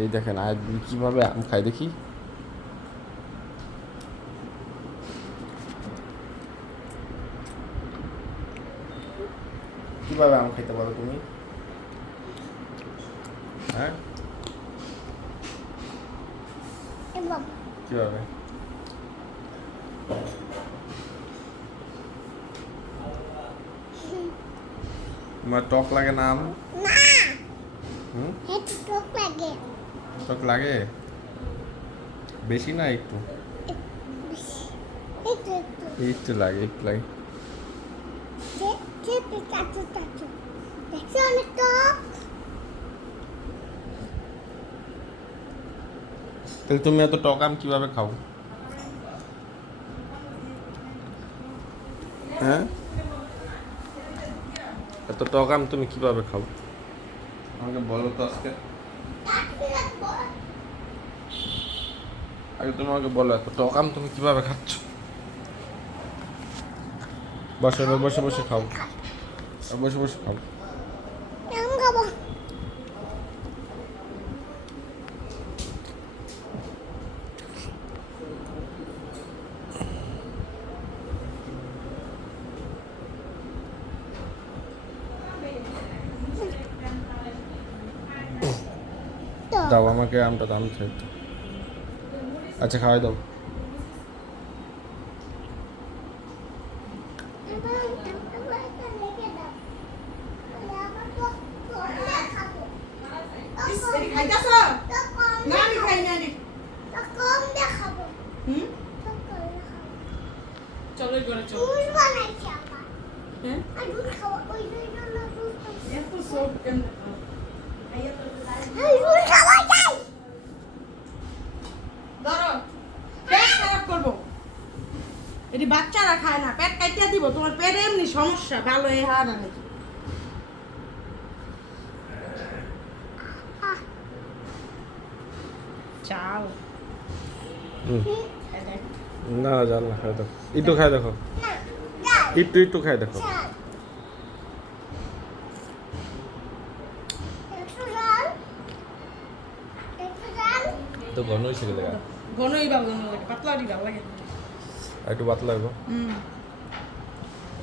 এই দেখেন আয়াত কীভাবে আম খাই দেখি। কীভাবে আম খাইতে পারো তুমি? হ্যাঁ, কীভাবে? তোমার টক লাগে না আম? হুম, টক লাগে বেশি না একটু? একটু লাগে, একটু লাগে। তাহলে তুমি এত টক আম কিভাবে খাও? হ্যাঁ, এত টক আম তুমি কিভাবে খাও আমাকে বলো তো আজকে। আগে তুমি আমাকে বলো এত টক আম তুমি কিভাবে খাচ্ছ? বসে বসে বসে খাও, বসে বসে খাও। দাও আমাকে আমটা, দাম চাই। আচ্ছা খাওয়াই দাও। চলো ঘরে চলো। এত সব কেন? ধরো পেট খারাপ করবো। এটি বাচ্চারা খায় না, পেট কাটিয়ে দিব। তোমার পেটে এমনি সমস্যা, ভালো এ হার নাকি? চাও না জান না, খাই দেখো একটু, খাই দেখো একটু, একটু খাই দেখো। তো ঘন হয়েছে গেলে ঘনই ভালো লাগে, পাতলাটি ভালো লাগে। আর একটু পাতলা লাগবো। হুম,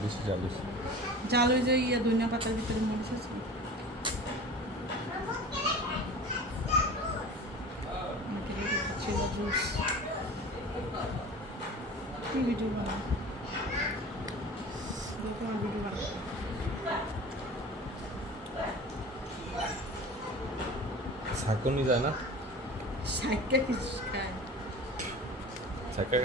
বেশি জাল দিছি। জাল ওই যে ইয়ে ধনিয়া পাতার ভিতরে মরিচ আছে। আমাকে রেডি ছিল জুস। কি ভিডিও বানাও? তোমার ভিডিও বানাও। ছাকনি যায় না, শাকটা কিছু খায়। ছাকা